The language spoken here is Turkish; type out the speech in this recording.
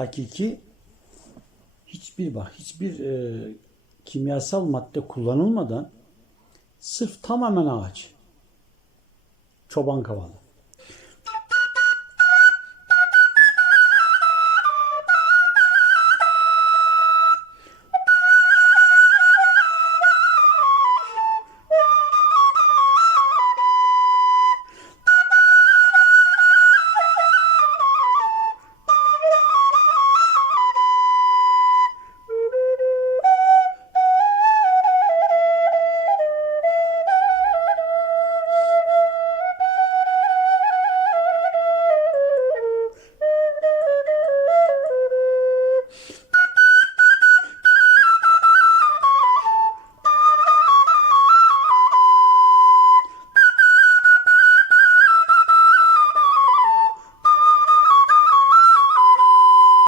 hakiki hiçbir bak hiçbir e, kimyasal madde kullanılmadan sırf tamamen ağaç. Çoban kavalı.